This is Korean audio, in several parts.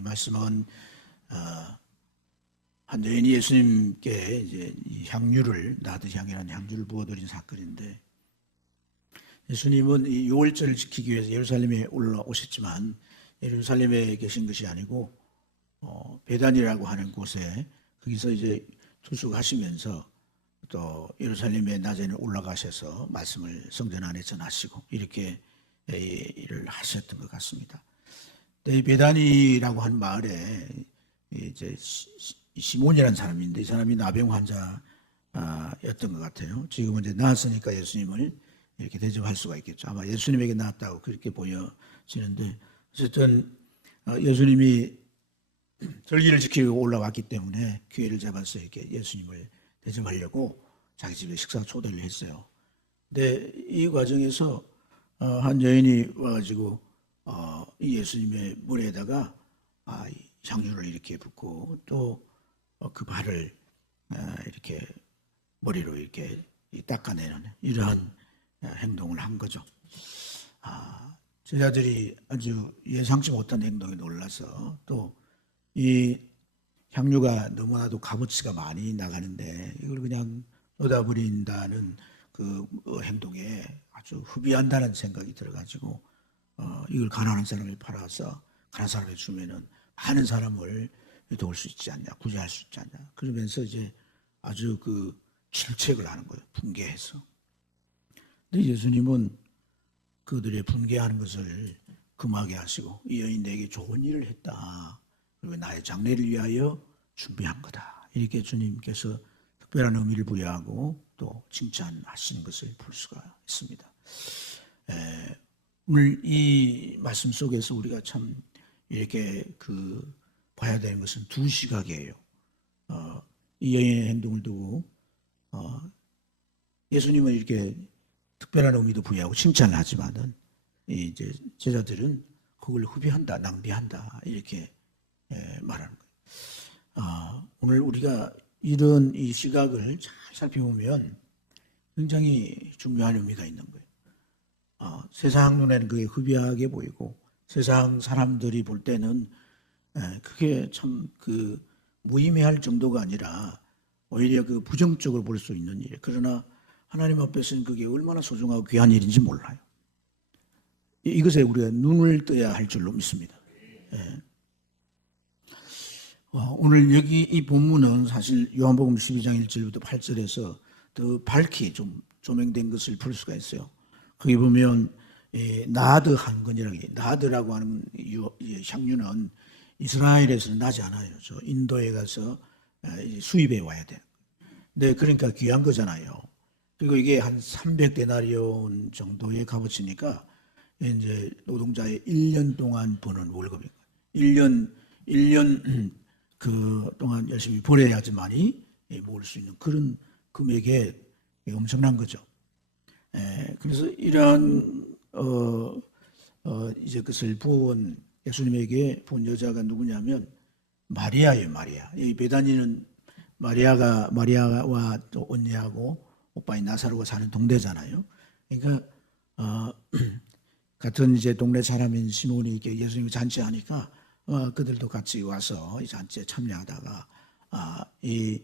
이 말씀은 한 여인이 예수님께 이제 이 향유를 나드 향이라는 향유를 부어드린 사건인데, 예수님은 이 유월절을 지키기 위해서 예루살렘에 올라오셨지만 예루살렘에 계신 것이 아니고 베단이라고 하는 곳에 거기서 이제 투숙하시면서 또 예루살렘에 낮에는 올라가셔서 말씀을 성전 안에 전하시고 이렇게 일을 하셨던 것 같습니다. 이 베단이라고 한 마을에 이제 시몬이라는 사람인데, 이 사람이 나병 환자였던 것 같아요. 지금은 이제 나았으니까 예수님을 이렇게 대접할 수가 있겠죠. 아마 예수님에게 나았다고 그렇게 보여지는데, 어쨌든 예수님이 절기를 지키고 올라왔기 때문에 기회를 잡아서 이렇게 예수님을 대접하려고 자기 집에 식사 초대를 했어요. 근데 이 과정에서 한 여인이 와가지고 이 예수님의 머리에다가 향유를 이렇게 붓고 또 그 발을 이렇게 머리로 이렇게 닦아내는 이러한 행동을 한 거죠. 제자들이 아주 예상치 못한 행동에 놀라서, 또 이 향유가 너무나도 값어치가 많이 나가는데 이걸 그냥 쏟아버린다는 그 행동에 아주 흡의한다는 생각이 들어가지고 이걸 가난한 사람을 팔아서 가난한 사람에 주면은 많은 사람을 도울 수 있지 않냐, 구제할 수 있지 않냐, 그러면서 이제 아주 그 질책을 하는 거예요. 분개해서. 근데 예수님은 그들의 분개하는 것을 금하게 하시고, 이 여인 내게 좋은 일을 했다, 그리고 나의 장래를 위하여 준비한 거다, 이렇게 주님께서 특별한 의미를 부여하고 또 칭찬하시는 것을 볼 수가 있습니다. 오늘 이 말씀 속에서 우리가 참 이렇게 봐야 되는 것은 두 시각이에요. 이 여인의 행동을 두고 예수님은 이렇게 특별한 의미도 부여하고 칭찬을 하지만은 이제 제자들은 그걸 흡의한다, 낭비한다, 이렇게 말하는 거예요. 오늘 우리가 이런 이 시각을 잘 살펴보면 굉장히 중요한 의미가 있는 거예요. 세상 눈에는 그게 흡의하게 보이고, 세상 사람들이 볼 때는 그게 참 무의미할 정도가 아니라 오히려 부정적으로 볼 수 있는 일. 그러나 하나님 앞에서는 그게 얼마나 소중하고 귀한 일인지 몰라요. 이것에 우리가 눈을 떠야 할 줄로 믿습니다. 오늘 여기 이 본문은 사실 요한복음 12장 1절부터 8절에서 더 밝히 좀 조명된 것을 볼 수가 있어요. 거기 보면 나드 한건이라고 해요. 나드라고 하는 향유는 이스라엘에서는 나지 않아요. 저 인도에 가서 수입해 와야 돼요. 네, 그러니까 귀한 거잖아요. 그리고 이게 한 300데나리온 정도의 값어치니까 이제 노동자의 1년 동안 버는 월급이에요. 1년 동안 열심히 벌어야지만이 모을 수 있는 그런 금액에 엄청난 거죠. 그래서 이러한 이제 그것을 부은 예수님에게 본 여자가 누구냐면 마리아예요. 마리아. 이 베다니는 마리아와 또 언니하고 오빠인 나사로가 사는 동네잖아요. 그러니까 같은 이제 동네 사람인 시몬이 이렇게 예수님이 잔치하니까 그들도 같이 와서 이 잔치에 참여하다가 이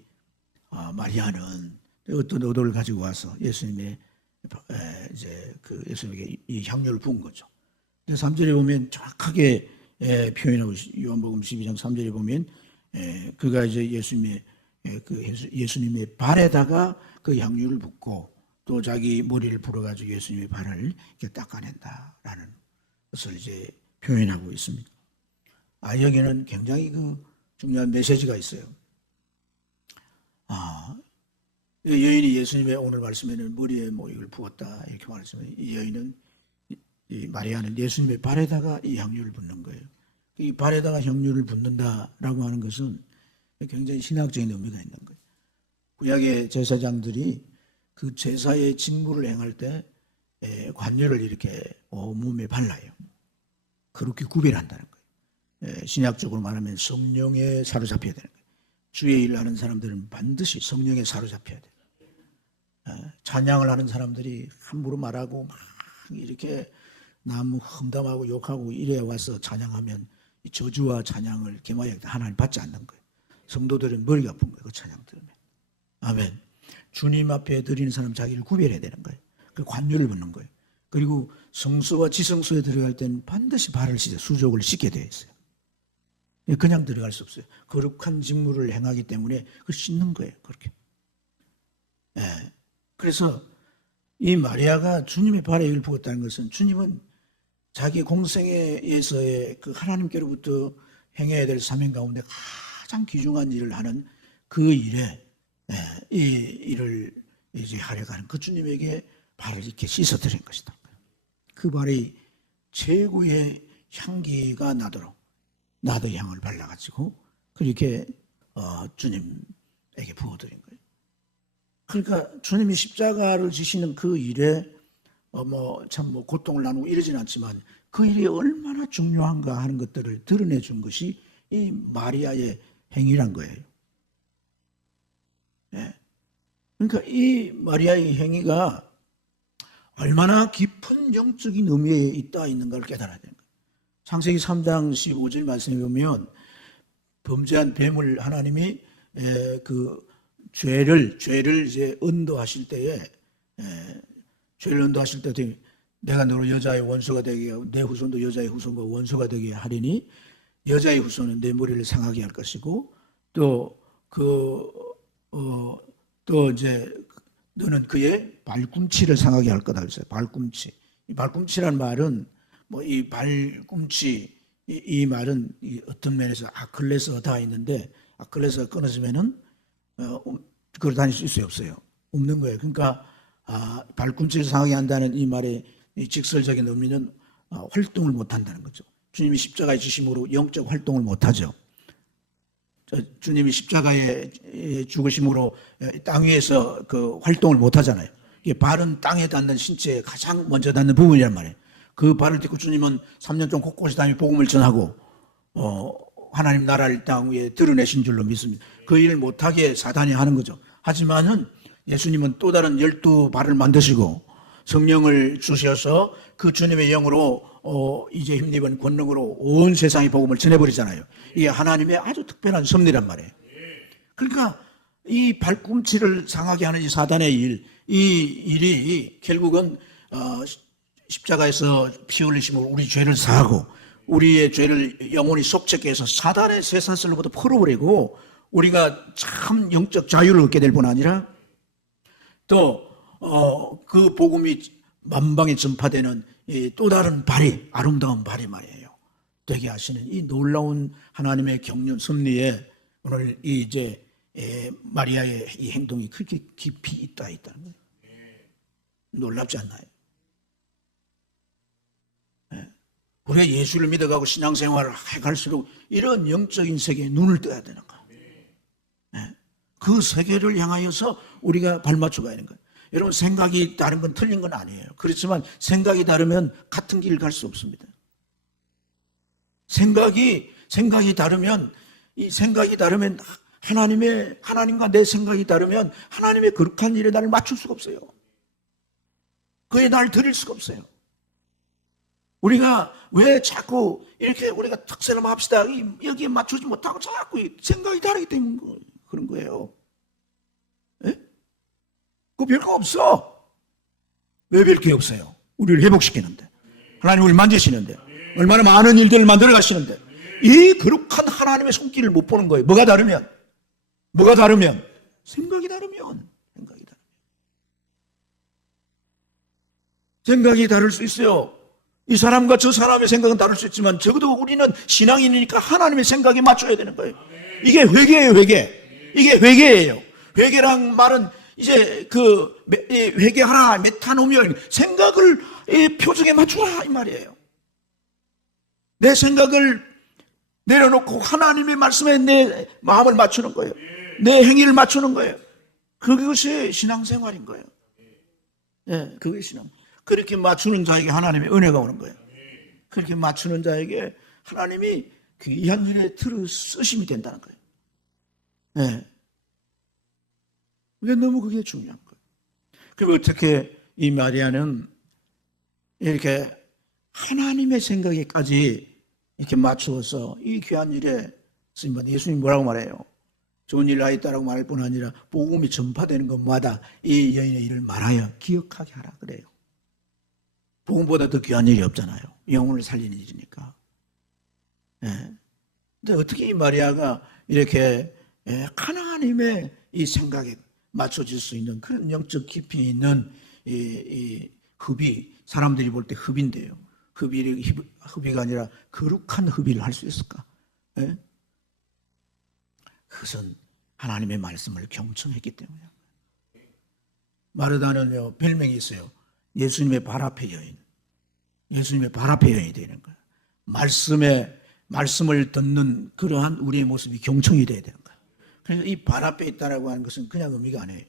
마리아는 어떤 의도를 가지고 와서 예수님의 이제 예수님에게 이 향유를 부은 거죠. 3절에 보면 정확하게 표현하고 요한복음 12장 3절에 보면 그가 이제 예수님의 발에다가 그 향유를 붓고 또 자기 머리를 불어가지고 예수님의 발을 이렇게 닦아낸다라는 것을 이제 표현하고 있습니다. 여기는 굉장히 중요한 메시지가 있어요. 여인이 예수님의 오늘 말씀에는 머리에 이걸 부었다 이렇게 말했지만, 이 여인은 이 마리아는 예수님의 발에다가 이 향유를 붓는 거예요. 이 발에다가 향유를 붓는다라고 하는 것은 굉장히 신학적인 의미가 있는 거예요. 구약의 제사장들이 그 제사의 직무를 행할 때 관유를 이렇게 온몸에 발라요. 그렇게 구별한다는 거예요. 신약적으로 말하면 성령에 사로잡혀야 되는 거예요. 주의 일을 하는 사람들은 반드시 성령에 사로잡혀야 돼요. 찬양을 하는 사람들이 함부로 말하고 막 이렇게 남 험담하고 욕하고 이래 와서 찬양하면 이 저주와 찬양을 개마할 때 하나님 받지 않는 거예요. 성도들은 머리가 아픈 거예요. 그 찬양 들으면. 아멘. 주님 앞에 드리는 사람 자기를 구별해야 되는 거예요. 그 관유를 받는 거예요. 그리고 성소와 지성소에 들어갈 때는 반드시 발을 씻어 수족을 씻게 되어 있어요. 그냥 들어갈 수 없어요. 거룩한 직무를 행하기 때문에 그걸 씻는 거예요. 그렇게. 예. 그래서 이 마리아가 주님의 발에 을 부었다는 것은 주님은 자기 공생애에서의 그 하나님께로부터 행해야 될 사명 가운데 가장 귀중한 일을 하는 그 일에 이 일을 이제 하려고 하는 그 주님에게 발을 이렇게 씻어드린 것이다. 그 발이 최고의 향기가 나도록 나도 향을 발라가지고 그렇게 주님에게 부어드린 거예요. 그러니까 주님이 십자가를 지시는 그 일에 고통을 나누고 이러진 않지만 그 일이 얼마나 중요한가 하는 것들을 드러내 준 것이 이 마리아의 행위란 거예요. 예. 그러니까 이 마리아의 행위가 얼마나 깊은 영적인 의미에 있는가를 깨달아야 되는 거예요. 창세기 3장 15절 말씀에 보면 범죄한 뱀을 하나님이 그 죄를 이제 언도하실 때에 죄를 언도하실 때 내가 너로 여자의 원수가 되게 하고 내 후손도 여자의 후손과 원수가 되게 하리니 여자의 후손은 내 머리를 상하게 할 것이고 또 이제 너는 그의 발꿈치를 상하게 할 거다 그랬어요. 발꿈치. 이 발꿈치라는 말은 이 발꿈치 이 말은 어떤 면에서 아클레스가 있는데 아클레스가 끊어지면은 그걸 다닐 수 있어요, 없어요? 없는 거예요. 그러니까 발꿈치를 상하게 한다는 이 말의 이 직설적인 의미는 활동을 못 한다는 거죠. 주님이 십자가에 지심으로 영적 활동을 못 하죠. 주님이 십자가에 죽으심으로 땅 위에서 그 활동을 못 하잖아요. 이게 발은 땅에 닿는 신체에 가장 먼저 닿는 부분이란 말이에요. 그 발을 딛고 주님은 3년 동안 곳곳이 다니며 복음을 전하고 하나님 나라를 땅 위에 드러내신 줄로 믿습니다. 그 일을 못하게 사단이 하는 거죠. 하지만은 예수님은 또 다른 12발을 만드시고 성령을 주셔서 그 주님의 영으로 이제 힘입은 권능으로 온 세상에 복음을 전해버리잖아요. 이게 하나님의 아주 특별한 섭리란 말이에요. 그러니까 이 발꿈치를 상하게 하는 이 사단의 이 일이 결국은 십자가에서 피 흘리심으로 우리 죄를 사하고 우리의 죄를 영원히 속죄케 해서 사단의 쇠사슬로부터 풀어버리고 우리가 참 영적 자유를 얻게 될 뿐 아니라 또 그 복음이 만방에 전파되는 또 다른 발이 아름다운 발이 말이에요. 되게 하시는 이 놀라운 하나님의 경륜 섭리에 오늘 이제 마리아의 이 행동이 그렇게 깊이 있다는 거예요. 놀랍지 않나요? 우리가 예수를 믿어가고 신앙생활을 해갈수록 이런 영적인 세계에 눈을 떠야 되는 거예요. 그 세계를 향하여서 우리가 발맞춰 가야 되는 거예요. 여러분 생각이 다른 건 틀린 건 아니에요. 그렇지만 생각이 다르면 같은 길을 갈 수 없습니다. 생각이 다르면 하나님과 내 생각이 다르면 하나님의 거룩한 일에 나를 맞출 수가 없어요. 그에 나를 드릴 수가 없어요. 우리가 왜 자꾸 이렇게 우리가 특세를 합시다 여기에 맞추지 못하고 자꾸 생각이 다르기 때문에 그런 거예요. 예? 그거 별거 없어. 왜 별게 없어요? 우리를 회복시키는데 하나님 우리를 만지시는데 얼마나 많은 일들을 만들어 가시는데 이 거룩한 하나님의 손길을 못 보는 거예요. 뭐가 다르면 생각이 다르면 생각이 다를 수 있어요. 이 사람과 저 사람의 생각은 다를 수 있지만 적어도 우리는 신앙인이니까 하나님의 생각에 맞춰야 되는 거예요. 이게 회개예요. 이게 회개예요. 회개란 말은 이제 회개하라 메타노미아 생각을 표정에 맞추라 이 말이에요. 내 생각을 내려놓고 하나님의 말씀에 내 마음을 맞추는 거예요. 내 행위를 맞추는 거예요. 그것이 신앙생활인 거예요. 예, 그게 신앙. 그렇게 맞추는 자에게 하나님의 은혜가 오는 거예요. 그렇게 맞추는 자에게 하나님이 귀한 일에 틀을 쓰심이 된다는 거예요. 네. 그게 중요한 거예요. 그리고 어떻게 이 마리아는 이렇게 하나님의 생각에까지 이렇게 맞추어서 이 귀한 일에 예수님 뭐라고 말해요? 좋은 일을 하였다라고 말할 뿐 아니라 복음이 전파되는 것마다 이 여인의 일을 말하여 기억하게 하라 그래요. 복음보다 더 귀한 일이 없잖아요. 영혼을 살리는 일이니까. 예. 근데 어떻게 이 마리아가 이렇게 하나님의 이 생각에 맞춰질 수 있는 그런 영적 깊이 있는 이 흡이, 사람들이 볼 때 흡인데요. 흡이가 아니라 거룩한 흡의를 할 수 있을까? 예? 그것은 하나님의 말씀을 경청했기 때문에. 마르다는요, 별명이 있어요. 예수님의 발 앞의 여인. 예수님의 발 앞의 여인이 되는 거예요. 말씀을 듣는 그러한 우리의 모습이 경청이 돼야 되는 거예요. 그래서 이 발 앞에 있다라고 하는 것은 그냥 의미가 아니에요.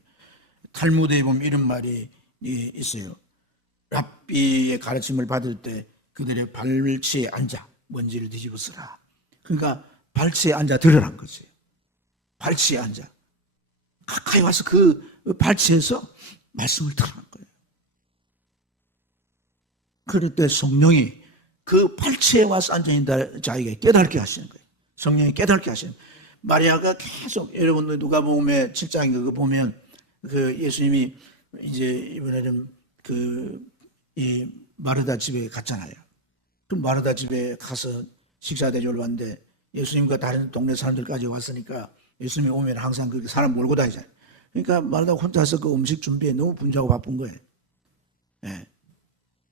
탈무드에 보면 이런 말이 있어요. 랍비의 가르침을 받을 때 그들의 발치에 앉아 먼지를 뒤집어 쓰라. 그러니까 발치에 앉아 들으란 거지. 발치에 앉아. 가까이 와서 그 발치에서 말씀을 들으란 거예요. 그럴 때 성령이 그 발치에 와서 앉아있는 자에게 깨닫게 하시는 거예요. 성령이 깨닫게 하시는 거예요. 마리아가 계속, 여러분들 누가복음의 7장에 그거 보면 그 예수님이 이제 이번에는 이 마르다 집에 갔잖아요. 그 마르다 집에 가서 식사 대접을 왔는데 예수님과 다른 동네 사람들까지 왔으니까 예수님이 오면 항상 그렇게 사람 몰고 다니잖아요. 그러니까 마르다가 혼자서 그 음식 준비에 너무 분주하고 바쁜 거예요. 예.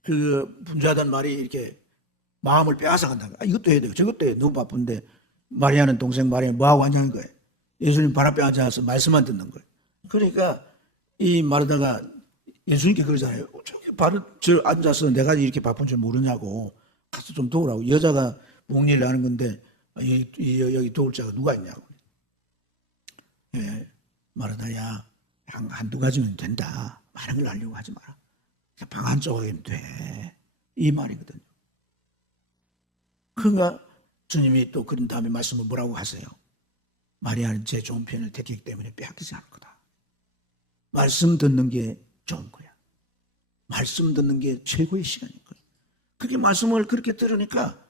그 분주하다는 말이 이렇게 마음을 빼앗아 간다는 거예요. 이것도 해야 되고 저것도 해야 돼요. 너무 바쁜데 마리아는 동생 마리아 뭐하고 앉아있는 거예요? 예수님 발 앞에 앉아서 말씀만 듣는 거예요. 그러니까 이 마르다가 예수님께 그러잖아요. 저기 저 앉아서 내가 이렇게 바쁜 줄 모르냐고 가서 좀 도우라고. 여자가 목일을 하는 건데 여기 도울 자가 누가 있냐고. 예, 마르다야 한두 가지면 된다. 많은 걸 알려고 하지 마라. 방 한쪽이면 돼. 이 말이거든요. 그러니까 주님이 또 그런 다음에 말씀을 뭐라고 하세요? 마리아는 제 좋은 편을 택했기 때문에 빼앗기지 않을 거다. 말씀 듣는 게 좋은 거야. 말씀 듣는 게 최고의 시간인 거야. 그렇게 말씀을 그렇게 들으니까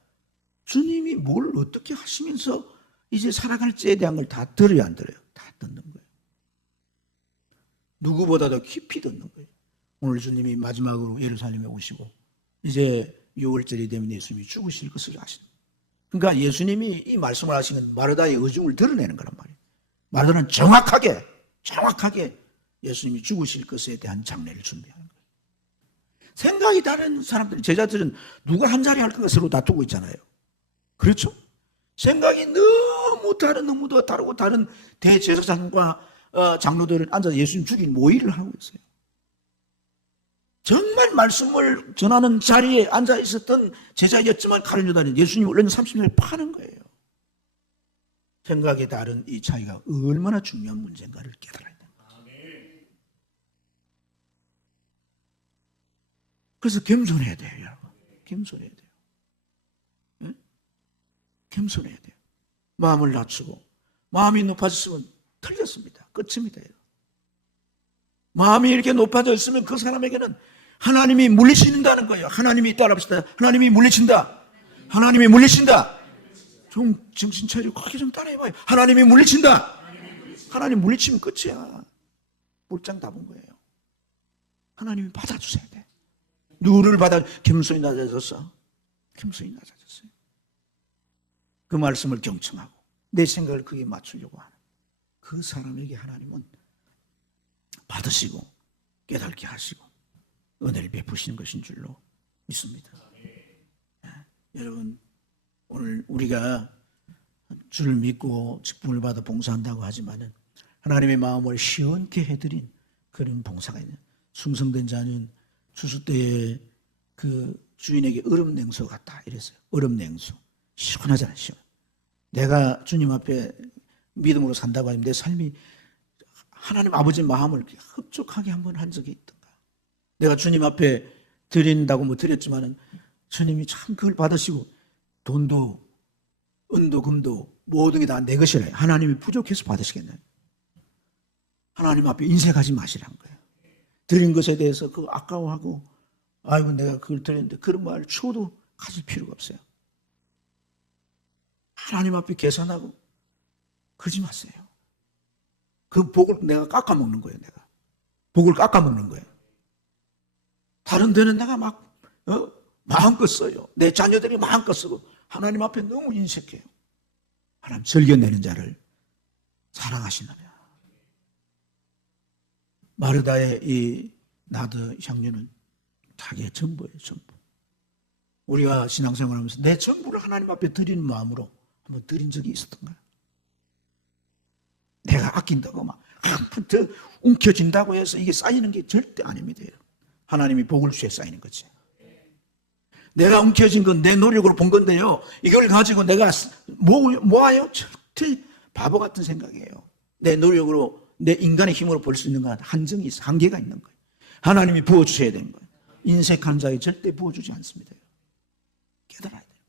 주님이 뭘 어떻게 하시면서 이제 살아갈지에 대한 걸 다 들어야 안 들어요? 다 듣는 거예요. 누구보다도 깊이 듣는 거예요. 오늘 주님이 마지막으로 예루살렘에 오시고 이제 6월절이 되면 예수님이 죽으실 것을 아시는 거예요. 그러니까 예수님이 이 말씀을 하시는 마르다의 의중을 드러내는 거란 말이에요. 마르다는 정확하게 예수님이 죽으실 것에 대한 장례를 준비하는 거예요. 생각이 다른 사람들, 제자들은 누가 한 자리 할 건가 서로 다투고 있잖아요. 그렇죠? 생각이 너무 다르고 다른 대제사장과 장로들은 앉아서 예수님 죽인 모의를 하고 있어요. 정말 말씀을 전하는 자리에 앉아 있었던 제자였지만 가룟 유다는 예수님 원래는 30년을 파는 거예요. 생각이 다른 이 차이가 얼마나 중요한 문제인가를 깨달아야 됩니다. 그래서 겸손해야 돼요, 여러분. 겸손해야 돼요. 네? 겸손해야 돼요. 마음을 낮추고 마음이 높아졌으면 틀렸습니다. 끝입니다. 마음이 이렇게 높아져 있으면 그 사람에게는 하나님이 물리친다는 거예요. 하나님이 따라합시다. 하나님이 물리친다. 하나님이 물리친다. 좀 정신 차리고 크게 좀 따라해봐요. 하나님이 물리친다. 하나님 물리치면 끝이야. 볼장 다 본 거예요. 하나님이 받아주셔야 돼. 누구를 받아? 겸손히 낮아졌어. 겸손히 낮아졌어요. 그 말씀을 경청하고 내 생각을 그게 맞추려고 하는 그 사람에게 하나님은 받으시고 깨닫게 하시고 은혜를 베푸시는 것인 줄로 믿습니다. 여러분, 오늘 우리가 주를 믿고 직분을 받아 봉사한다고 하지만은 하나님의 마음을 시원케 해드린 그런 봉사가 있는, 충성된 자는 추수 때에 그 주인에게 얼음 냉수 같다 이랬어요. 얼음 냉수. 시원하잖아요. 시원. 내가 주님 앞에 믿음으로 산다고 하면 내 삶이 하나님 아버지 마음을 흡족하게 한번 한 적이 있던가. 내가 주님 앞에 드린다고 뭐 드렸지만은 주님이 참 그걸 받으시고 돈도 은도 금도 모든 게 다 내 것이래. 하나님이 부족해서 받으시겠네. 하나님 앞에 인색하지 마시라는 거예요. 드린 것에 대해서 그 아까워하고 아이고 내가 그걸 드렸는데 그런 말 추호도 가질 필요가 없어요. 하나님 앞에 계산하고 그러지 마세요. 그 복을 내가 깎아먹는 거예요. 내가 복을 깎아먹는 거예요. 다른 데는 내가 막 마음껏 써요. 내 자녀들이 마음껏 쓰고 하나님 앞에 너무 인색해요. 하나님 즐겨내는 자를 사랑하시느냐. 마르다의 이 나드 향유는 자기의 전부예요. 전부. 우리가 신앙생활하면서 내 전부를 하나님 앞에 드리는 마음으로 한번 드린 적이 있었던가요? 내가 아낀다고 막 더 움켜진다고 해서 이게 쌓이는 게 절대 아닙니다. 하나님이 복을 주에 쌓이는 거지. 내가 움켜진 건 내 노력으로 본 건데요, 이걸 가지고 내가 모아요? 절대 바보 같은 생각이에요. 내 노력으로, 내 인간의 힘으로 볼 수 있는 건 한정이 있어, 한계가 있는 거예요. 하나님이 부어주셔야 되는 거예요. 인색한 자에 절대 부어주지 않습니다. 깨달아야 돼요.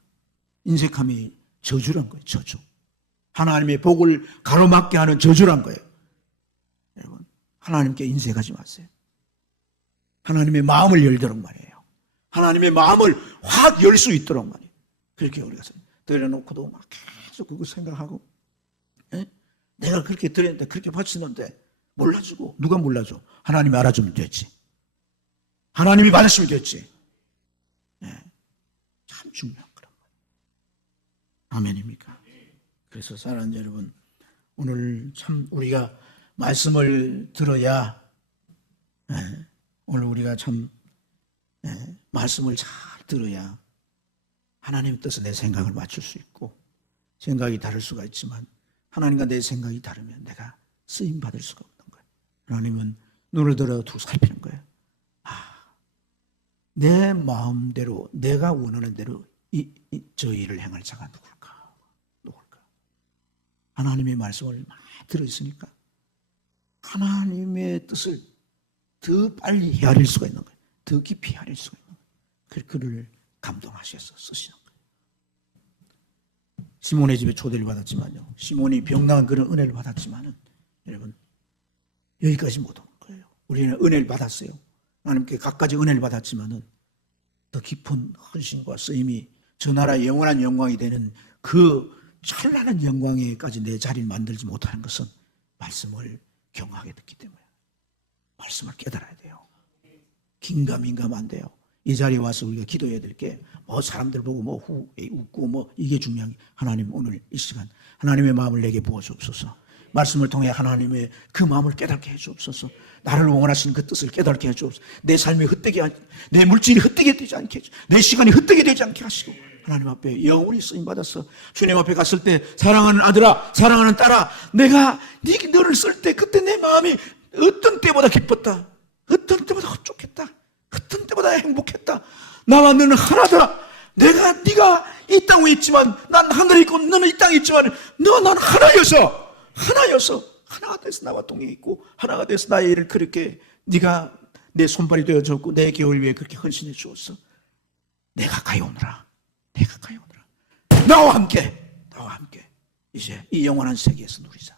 인색함이 저주란 거예요. 저주. 하나님의 복을 가로막게 하는 저주란 거예요. 여러분, 하나님께 인색하지 마세요. 하나님의 마음을 열도록 말이에요. 하나님의 마음을 확 열 수 있도록 말이에요. 그렇게 우리가 들여놓고도 막 계속 그거 생각하고, 내가 그렇게 드렸는데, 그렇게 바치는데 몰라주고, 누가 몰라줘? 하나님이 알아주면 됐지. 하나님이 받으시면 됐지. 참 중요한 거란 말이에요. 아멘입니까? 그래서 사랑하는 여러분, 오늘 참 우리가 말씀을 들어야, 오늘 우리가 참 말씀을 잘 들어야 하나님의 뜻에 내 생각을 맞출 수 있고, 생각이 다를 수가 있지만 하나님과 내 생각이 다르면 내가 쓰임 받을 수가 없는 거예요. 하나님은 눈을 들어 두고 살피는 거예요. 내 마음대로, 내가 원하는 대로 저 일을 행할 자가 누굴까? 하나님의 말씀을 많이 들어있으니까 하나님의 뜻을 더 빨리 헤아릴 수가 있는 거예요. 더 깊이 헤아릴 수가 있는 거예요. 그래서 그를 감동하셔서 쓰시는 거예요. 시몬의 집에 초대를 받았지만요, 시몬이 병나은 그런 은혜를 받았지만은, 여러분, 여기까지 못 오는 거예요. 우리는 은혜를 받았어요. 하나님께 각가지 은혜를 받았지만은 더 깊은 헌신과 쓰임이 저 나라의 영원한 영광이 되는 그 찬란한 영광에까지 내 자리를 만들지 못하는 것은 말씀을 경하게 듣기 때문에, 말씀을 깨달아야 돼요. 긴가민가하면 안 돼요. 이 자리에 와서 우리가 기도해야 될 게, 사람들 보고 웃고 이게 중요한 게, 하나님 오늘 이 시간 하나님의 마음을 내게 부어주옵소서. 말씀을 통해 하나님의 그 마음을 깨닫게 해주옵소서. 나를 원하시는 그 뜻을 깨닫게 해주옵소서. 내 삶이 내 물질이 헛되게 되지 않게, 내 시간이 헛되게 되지 않게 하시고, 하나님 앞에 영원히 쓰임받아서 주님 앞에 갔을 때, 사랑하는 아들아, 사랑하는 딸아, 내가 너를 쓸 때 그때 내 마음이 어떤 때보다 기뻤다, 어떤 때보다 흡족했다, 어떤 때보다 행복했다. 나와 너는 하나다. 네가 이 땅에 있지만 난 하늘에 있고 너는 이 땅에 있지만 난 하나여서 하나가 돼서 나와 동행해 있고, 하나가 돼서 나의 일을 그렇게 네가 내 손발이 되어줬고 내 계획을 위해 그렇게 헌신해 주었어. 내가 가까이 오느라 나와 함께 이제 이 영원한 세계에서 누리자.